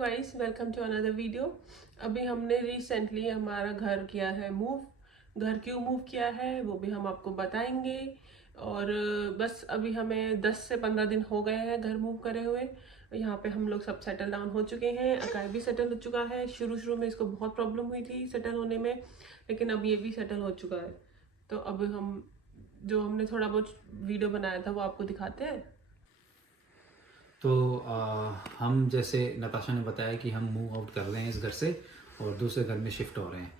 Guys, welcome to another video. अभी हमने recently हमारा घर किया है मूव। घर क्यों मूव किया है वो भी हम आपको बताएंगे। और बस अभी हमें 10 से 15 दिन हो गए हैं घर मूव करे हुए। यहाँ पे हम लोग सब सेटल डाउन हो चुके हैं। अकाई भी सेटल हो चुका है। शुरू शुरू में इसको बहुत प्रॉब्लम हुई थी सेटल होने में, लेकिन अब ये भी सेटल हो चुका है। तो अब हम जो हमने थोड़ा बहुत वीडियो बनाया था वो आपको दिखाते हैं। तो हम जैसे नताशा ने बताया कि हम मूव आउट कर रहे हैं इस घर से और दूसरे घर में शिफ्ट हो रहे हैं।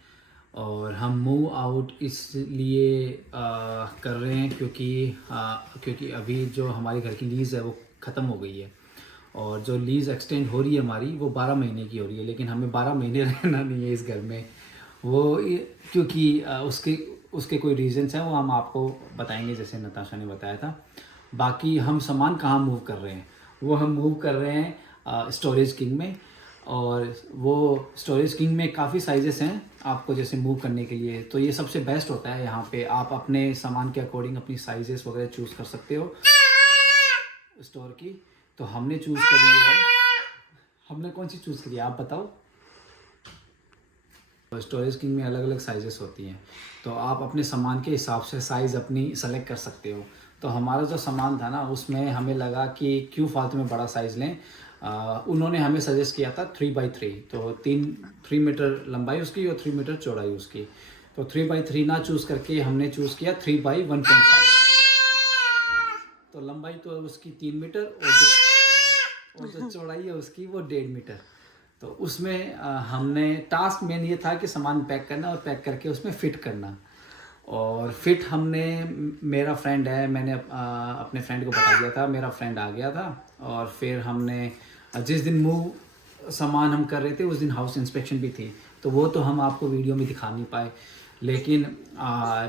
और हम मूव आउट इसलिए कर रहे हैं क्योंकि अभी जो हमारे घर की लीज़ है वो ख़त्म हो गई है। और जो लीज़ एक्सटेंड हो रही है हमारी वो 12 महीने की हो रही है, लेकिन हमें 12 महीने रहना नहीं है इस घर में। क्योंकि उसके उसके कोई रीजंस हैं, वो हम आपको बताएंगे जैसे नताशा ने बताया था। बाकी हम सामान कहाँ मूव कर रहे हैं, वो हम मूव कर रहे हैं स्टोरेज किंग में। और वो स्टोरेज किंग में काफ़ी साइजेस हैं आपको जैसे मूव करने के लिए, तो ये सबसे बेस्ट होता है। यहाँ पे आप अपने सामान के अकॉर्डिंग अपनी साइजेस वगैरह चूज़ कर सकते हो स्टोर की। तो हमने चूज़ करी है, हमने कौन सी चूज़ करी है आप बताओ। स्टोरेज किंग में अलग अलग साइजेस होती हैं, तो आप अपने सामान के हिसाब से साइज़ अपनी सेलेक्ट कर सकते हो। तो हमारा जो सामान था ना उसमें हमें लगा कि क्यों फालतू में बड़ा साइज़ लें। उन्होंने हमें सजेस्ट किया था 3x3, तो 3 मीटर लंबाई उसकी और 3 मीटर चौड़ाई उसकी। तो 3x3 ना चूज़ करके हमने चूज़ किया 3x1.5। तो लंबाई तो उसकी 3 मीटर और जो चौड़ाई है उसकी वो 1.5 मीटर। तो उसमें हमने टास्क मेन ये था कि सामान पैक करना और पैक करके उसमें फ़िट करना। और फिट हमने, मेरा फ्रेंड है, मैंने अपने फ्रेंड को बता दिया था, मेरा फ्रेंड आ गया था। और फिर हमने जिस दिन मूव सामान हम कर रहे थे उस दिन हाउस इंस्पेक्शन भी थी, तो वो तो हम आपको वीडियो में दिखा नहीं पाए। लेकिन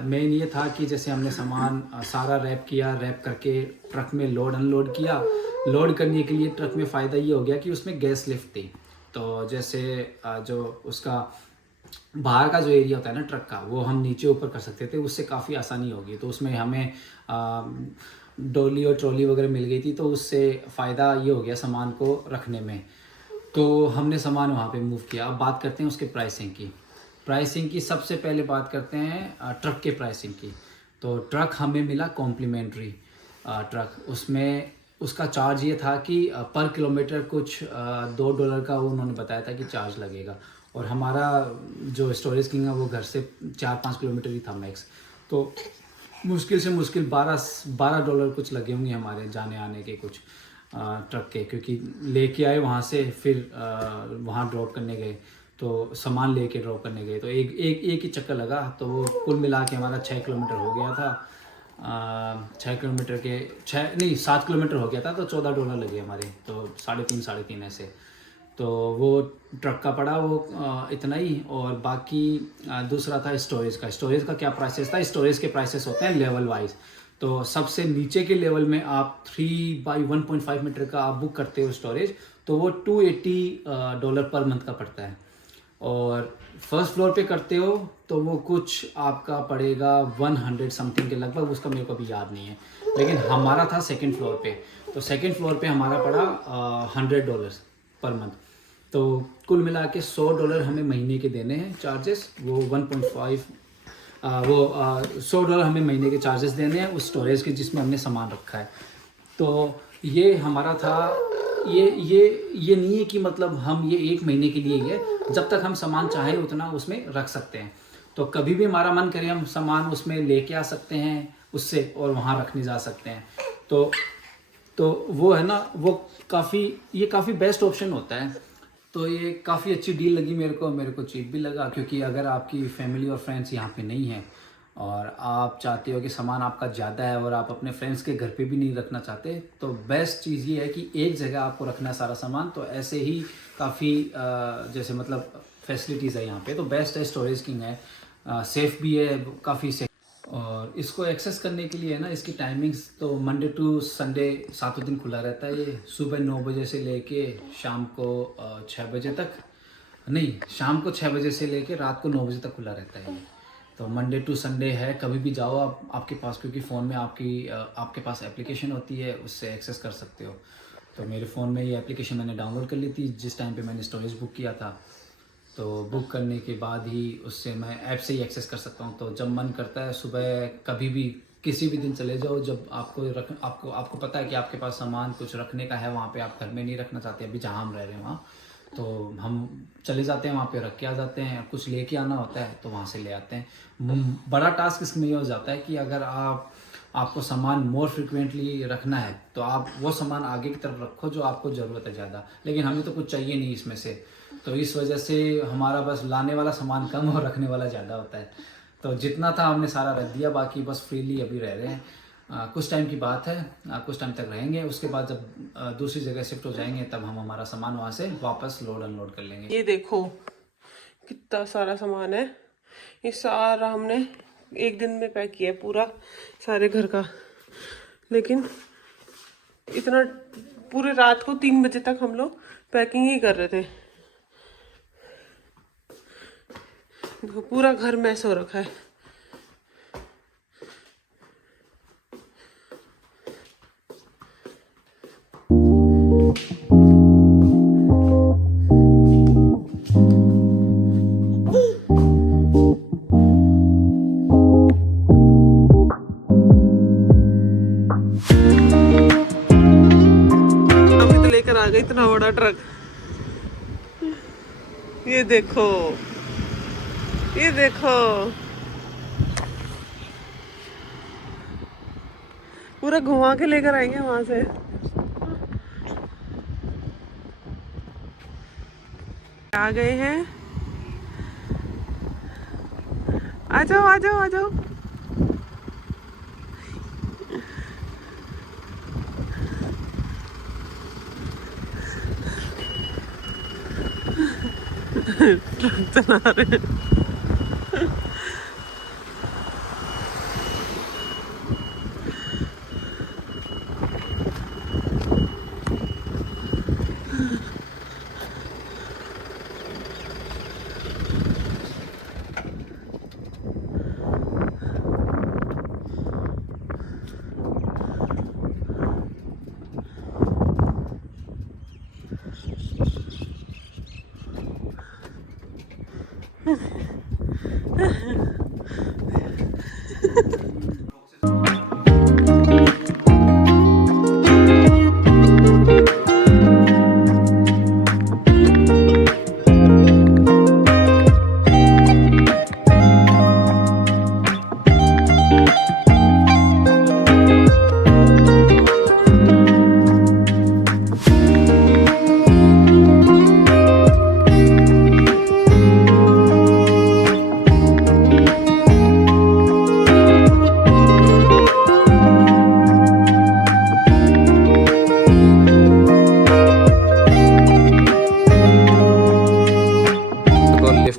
मेन ये था कि जैसे हमने सामान सारा रैप किया, रैप करके ट्रक में लोड अनलोड किया। लोड करने के लिए ट्रक में फ़ायदा ये हो गया कि उसमें गैस लिफ्ट थी। तो जैसे जो उसका बाहर का जो एरिया होता है ना ट्रक का, वो हम नीचे ऊपर कर सकते थे, उससे काफ़ी आसानी होगी। तो उसमें हमें डोली और ट्रॉली वगैरह मिल गई थी, तो उससे फ़ायदा ये हो गया सामान को रखने में। तो हमने सामान वहाँ पे मूव किया। अब बात करते हैं उसके प्राइसिंग की सबसे पहले बात करते हैं ट्रक के प्राइसिंग की। तो ट्रक हमें मिला कॉम्प्लीमेंट्री ट्रक। उसमें उसका चार्ज ये था कि पर किलोमीटर कुछ $2 का उन्होंने बताया था कि चार्ज लगेगा। और हमारा जो स्टोरेज किंग है वो घर से 4-5 किलोमीटर ही था मैक्स। तो मुश्किल से मुश्किल $12 कुछ लगे होंगे हमारे जाने आने के कुछ ट्रक के, क्योंकि लेके आए वहाँ से, फिर वहाँ ड्रॉप करने गए, तो सामान लेके ड्रॉप करने गए, तो एक ही चक्कर लगा। तो वो कुल मिला के हमारा 6 किलोमीटर हो गया था। 6 किलोमीटर के 7 किलोमीटर हो गया था, तो $14 लगे हमारे, तो 3.5 ऐसे। तो वो ट्रक का पड़ा वो इतना ही। और बाकी दूसरा था स्टोरेज का क्या प्राइसेस था। स्टोरेज के प्राइसेस होते हैं लेवल वाइज। तो सबसे नीचे के लेवल में आप 3x1.5 मीटर का आप बुक करते हो स्टोरेज, तो वो $280 पर मंथ का पड़ता है। और फर्स्ट फ्लोर पे करते हो तो वो कुछ आपका पड़ेगा 100 समथिंग के लगभग, उसका मेरे को अभी याद नहीं है। लेकिन हमारा था सेकंड फ्लोर पे, तो सेकंड फ्लोर पे हमारा पड़ा $100 पर मंथ। तो कुल मिला के $100 हमें महीने के देने हैं चार्जेस। वो 1.5 $100 हमें महीने के चार्जेस देने हैं उस स्टोरेज के जिसमें हमने सामान रखा है। तो ये हमारा था। ये नहीं है कि मतलब हम ये 1 महीने के लिए ही है, जब तक हम सामान चाहें उतना उसमें रख सकते हैं। तो कभी भी हमारा मन करे हम सामान उसमें लेके आ सकते हैं उससे, और वहाँ रखने जा सकते हैं। तो वो है ना, वो काफ़ी बेस्ट ऑप्शन होता है। तो ये काफ़ी अच्छी डील लगी मेरे को चीप भी लगा, क्योंकि अगर आपकी फैमिली और फ्रेंड्स यहाँ पे नहीं हैं और आप चाहते हो कि सामान आपका ज़्यादा है और आप अपने फ्रेंड्स के घर पे भी नहीं रखना चाहते, तो बेस्ट चीज़ ये है कि एक जगह आपको रखना है सारा सामान। तो ऐसे ही काफ़ी जैसे मतलब फैसिलिटीज़ है यहाँ पे, तो बेस्ट है। स्टोरेज किंग है, सेफ़ भी है, काफ़ी सेफ। और इसको एक्सेस करने के लिए है ना, इसकी टाइमिंग्स तो मंडे टू संडे 7 दिन खुला रहता है। ये सुबह 9 बजे से लेके शाम को 6 बजे तक, नहीं, शाम को 6 बजे से लेके रात को 9 बजे तक खुला रहता है ये। तो मंडे टू संडे है, कभी भी जाओ आप, आपके पास, क्योंकि फ़ोन में आपके पास एप्लीकेशन होती है, उससे एक्सेस कर सकते हो। तो मेरे फ़ोन में ये एप्लीकेशन मैंने डाउनलोड कर ली थी जिस टाइम पे मैंने स्टोरेज बुक किया था। तो बुक करने के बाद ही उससे मैं ऐप से ही एक्सेस कर सकता हूँ। तो जब मन करता है सुबह कभी भी किसी भी दिन चले जाओ, जब आपको पता है कि आपके पास सामान कुछ रखने का है, वहाँ पे आप घर में नहीं रखना चाहते अभी जहाँ हम रह रहे हैं वहाँ, तो हम चले जाते हैं वहाँ पे, रख के आ जाते हैं। कुछ लेके आना होता है तो वहाँ से ले आते हैं। बड़ा टास्क इसमें ये हो जाता है कि अगर आपको सामान मोर फ्रिक्वेंटली रखना है तो आप वो सामान आगे की तरफ रखो जो आपको ज़रूरत है ज़्यादा, लेकिन हमें तो कुछ चाहिए नहीं इसमें से, तो इस वजह से हमारा बस लाने वाला सामान कम और रखने वाला ज़्यादा होता है। तो जितना था हमने सारा रख दिया, बाकी बस फ्रीली अभी रह रहे हैं। कुछ टाइम की बात है, कुछ टाइम तक रहेंगे, उसके बाद जब दूसरी जगह शिफ्ट हो जाएंगे तब हम हमारा सामान वहाँ से वापस लोड अनलोड कर लेंगे। ये देखो कितना सारा सामान है, ये सारा हमने एक दिन में पैक किया है पूरा सारे घर का, लेकिन इतना पूरे रात को 3 बजे तक हम लोग पैकिंग ही कर रहे थे। देखो पूरा घर मैस हो रखा है। आ गई इतना बड़ा ट्रक, ये देखो, ये देखो पूरा घुमा के लेकर आएंगे वहां से। आ गए हैं, आ जाओ आ जाओ आ जाओ। ट्रक चला रहे हैं।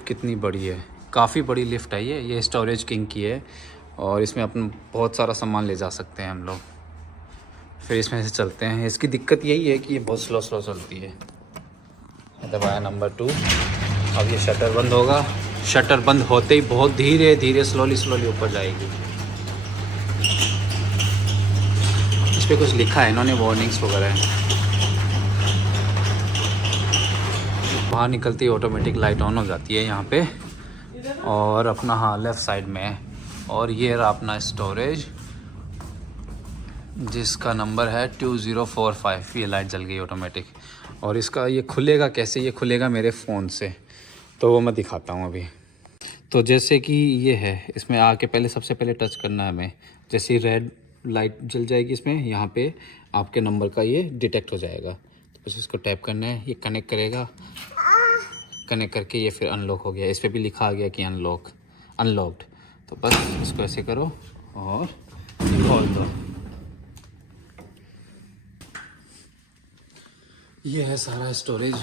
कितनी बड़ी है, काफ़ी बड़ी लिफ्ट है ये स्टोरेज किंग की है, और इसमें अपन बहुत सारा सामान ले जा सकते हैं हम लोग। फिर इसमें से चलते हैं। इसकी दिक्कत यही है कि ये बहुत स्लो चलती है। दबाया नंबर 2, अब ये शटर बंद होगा। शटर बंद होते ही बहुत धीरे धीरे स्लोली ऊपर जाएगी। इस पर कुछ लिखा है इन्होंने, वार्निंग्स वगैरह। बाहर निकलती ऑटोमेटिक लाइट ऑन हो जाती है यहाँ पे, और अपना हाँ लेफ़्ट साइड में है। और ये रहा अपना स्टोरेज जिसका नंबर है 2045। ये लाइट जल गई ऑटोमेटिक। और इसका ये खुलेगा कैसे? ये खुलेगा मेरे फ़ोन से, तो वो मैं दिखाता हूँ अभी। तो जैसे कि ये है, इसमें आके पहले सबसे पहले टच करना है हमें। जैसे रेड लाइट जल जाएगी इसमें, यहाँ पे आपके नंबर का ये डिटेक्ट हो जाएगा। तो बस इसको टैप करना है, ये कनेक्ट करेगा। कनेक्ट करके ये फिर अनलॉक हो गया। इस पर भी लिखा आ गया कि अनलॉक्ड। तो बस इसको ऐसे करो और खोल दो। ये है सारा स्टोरेज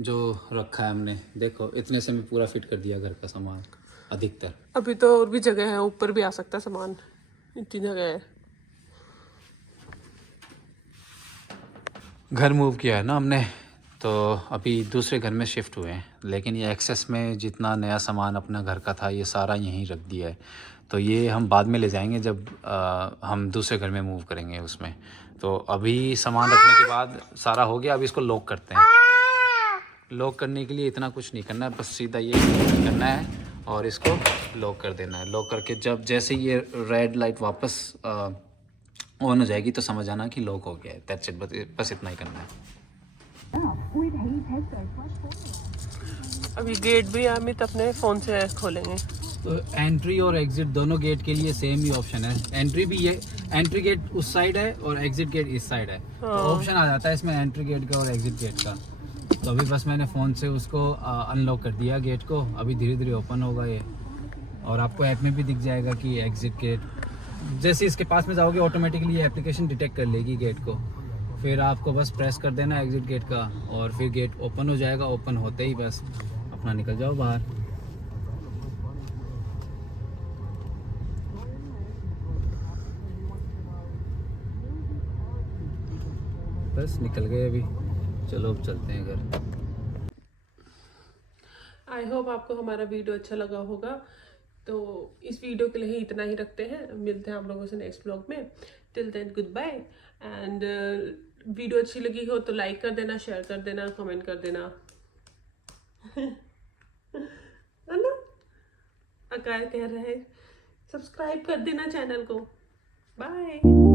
जो रखा है हमने। देखो इतने से मैं पूरा फिट कर दिया घर का सामान अधिकतर। अभी तो और भी जगह है, ऊपर भी आ सकता है सामान, इतनी जगह है। घर मूव किया है ना हमने, तो अभी दूसरे घर में शिफ्ट हुए हैं, लेकिन ये एक्सेस में जितना नया सामान अपना घर का था ये सारा यहीं रख दिया है। तो ये हम बाद में ले जाएंगे जब हम दूसरे घर में मूव करेंगे उसमें। तो अभी सामान रखने के बाद सारा हो गया, अब इसको लॉक करते हैं। लॉक करने के लिए इतना कुछ नहीं करना है, बस सीधा ये करना है और इसको लॉक कर देना है। लॉक करके जब जैसे ये रेड लाइट वापस ऑन हो जाएगी तो समझ आना कि लॉक हो गया है। दैट्स इट, बस इतना ही करना है। अभी गेट भी अमित अपने फ़ोन से खोलेंगे। तो एंट्री और एग्जिट दोनों गेट के लिए सेम ही ऑप्शन है। एंट्री भी ये एंट्री गेट उस साइड है और एग्जिट गेट इस साइड है। तो ऑप्शन आ जाता है इसमें एंट्री गेट का और एग्जिट गेट का। तो अभी बस मैंने फ़ोन से उसको अनलॉक कर दिया गेट को। अभी धीरे धीरे ओपन होगा ये और आपको ऐप में भी दिख जाएगा कि एग्जिट गेट। जैसे इसके पास में जाओगे ऑटोमेटिकली ये एप्लीकेशन डिटेक्ट कर लेगी गेट को। फिर आपको बस प्रेस कर देना एग्जिट गेट का और फिर गेट ओपन हो जाएगा। ओपन होते ही बस अपना निकल जाओ बाहर। बस निकल गए अभी। चलो अब चलते हैं घर। आई होप आपको हमारा वीडियो अच्छा लगा होगा। तो इस वीडियो के लिए इतना ही रखते हैं। मिलते हैं आप लोगों से नेक्स्ट व्लॉग में। Till then good bye. And video अच्छी लगी हो तो लाइक कर देना, शेयर कर देना, कमेंट कर देना। है ना? अकाय कह रहे हैं सब्सक्राइब कर देना चैनल को। बाय।